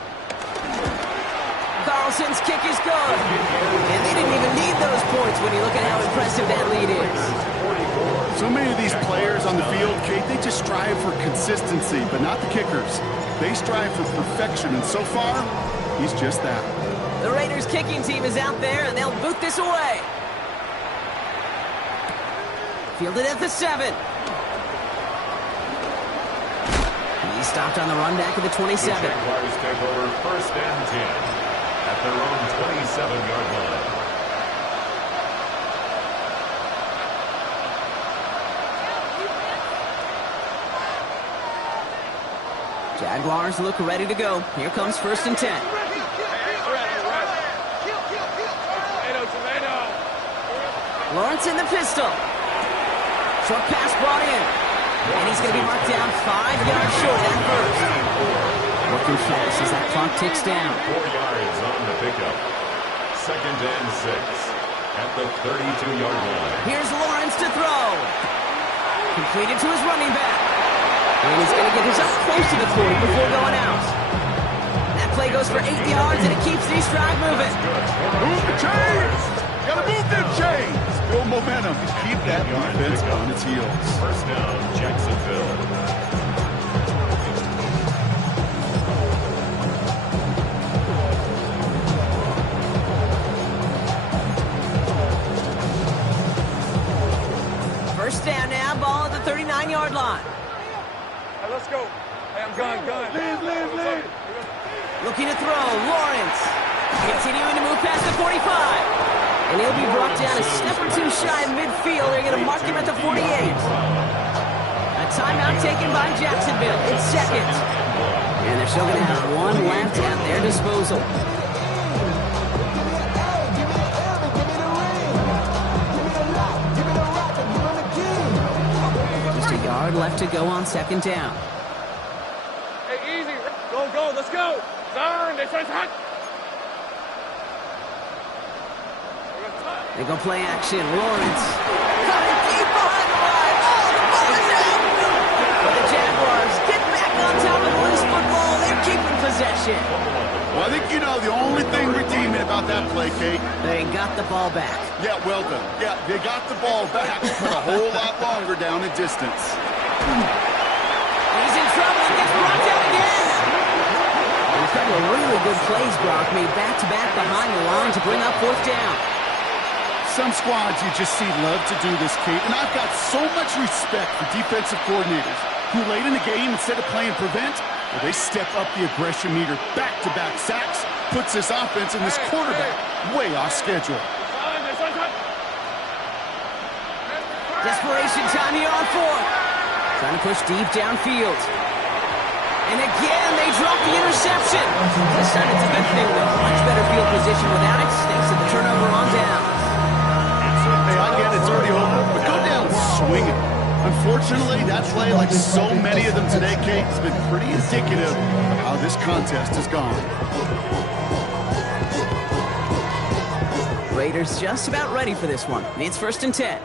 Carlson's kick is good. And they didn't even need those points when you look at how impressive that lead is. So many of these players on the field, Kate, they just strive for consistency, but not the kickers. They strive for perfection, and so far, he's just that. The Raiders kicking team is out there, and they'll boot this away. Fielded at the 7. He's stopped on the run back at the 27. The Jaguars take over 1st and 10 at their own 27-yard line. Jaguars look ready to go. Here comes 1st and 10. Lawrence in the pistol. Short pass brought in. And he's going to be marked down 5 yards short at first. Working fast as that clock ticks down. 4 yards on the pickup. 2nd and 6 at the 32-yard line. Here's Lawrence to throw. Completed to his running back. And he's going to get his up close to the 40 before going out. That play goes for 8 yards, and it keeps these drive moving. Move the chains! You gotta move them chains! Build momentum. Keep that defense on its heels. 1st down, Jacksonville. First down now, ball at the 39-yard 15-yard line. Hey, let's go. Hey, I'm gun. Lead. Looking to throw, Lawrence. Continuing to move past the 45. And he'll be brought down a step or two shy of midfield. They're going to mark him at the 48. A timeout taken by Jacksonville. It's second. And they're still going to have one left at their disposal. Just a yard left to go on second down. Hey, easy. Go. Let's go. Turn. This one's hot. They go play action. Lawrence. Got it deep behind the line. Oh, the ball is out. But the Jaguars get back on top of the loose football. They're keeping possession. Well, I think you know the only thing redeeming about that play, Kate. They got the ball back. Yeah, well done. Yeah, they got the ball back, but a whole lot longer down in distance. He's in trouble and gets brought down again. And a couple of really good plays, Brock, made back-to-back behind the line to bring up fourth down. Some squads you just see love to do this, Kate, and I've got so much respect for defensive coordinators who late in the game, instead of playing prevent, well, they step up the aggression meter. Back-to-back sacks puts this offense and this quarterback way off schedule. Desperation time here on fourth. Trying to push deep downfield. And again, they drop the interception. This time it's a good thing, though. Much better field position without it, thanks to the turnover on downs. Hey, I get it's already over, but go down swinging. Unfortunately, that play, like so many of them today, Kate, has been pretty indicative of how this contest has gone. Raiders just about ready for this one. It's 1st and 10.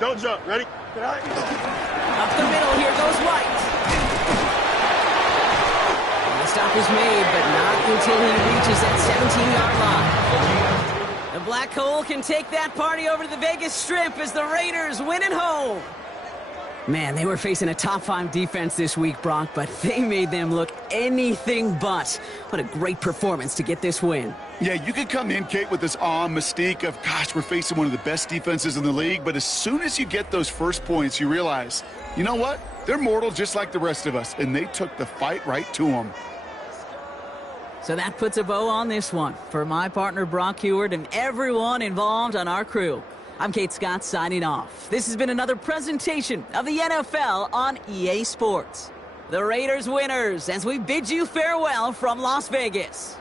Don't jump. Ready? Up the middle, here goes White. And the stop is made, but not until he reaches that 17-yard line. The Black Hole can take that party over to the Vegas Strip as the Raiders win at home. Man, they were facing a top-5 defense this week, Brock, but they made them look anything but. What a great performance to get this win. Yeah, you could come in, Kate, with this mystique of, gosh, we're facing one of the best defenses in the league, but as soon as you get those first points, you realize, you know what? They're mortal just like the rest of us, and they took the fight right to them. So that puts a bow on this one. For my partner, Brock Heward, and everyone involved on our crew, I'm Kate Scott signing off. This has been another presentation of the NFL on EA Sports. The Raiders winners as we bid you farewell from Las Vegas.